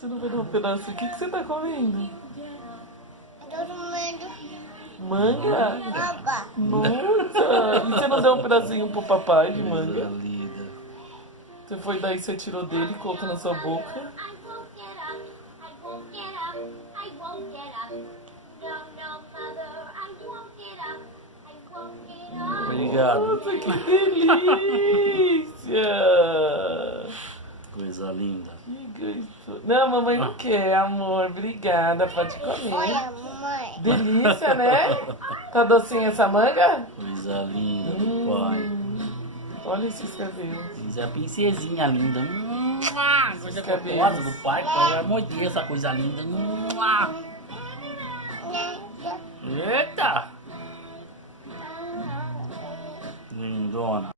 Você não vai dar um pedaço? O que você tá comendo? Tô comendo Manga? água. Nossa! E você não deu um pedacinho pro papai de Coisa manga? linda. Você foi daí, você tirou dele e colocou na sua boca? Obrigado. Nossa, que delícia! Coisa linda. Que gostoso. Não, mamãe não quer, amor. Obrigada, pode comer. Olha, mamãe. Delícia, né? Tá docinha essa manga? Coisa linda do pai. Olha esses cabelos. Fiz a princesinha linda. Coisa cabelos. gostosa do pai. Vai morder essa coisa linda. Eita! Lindona.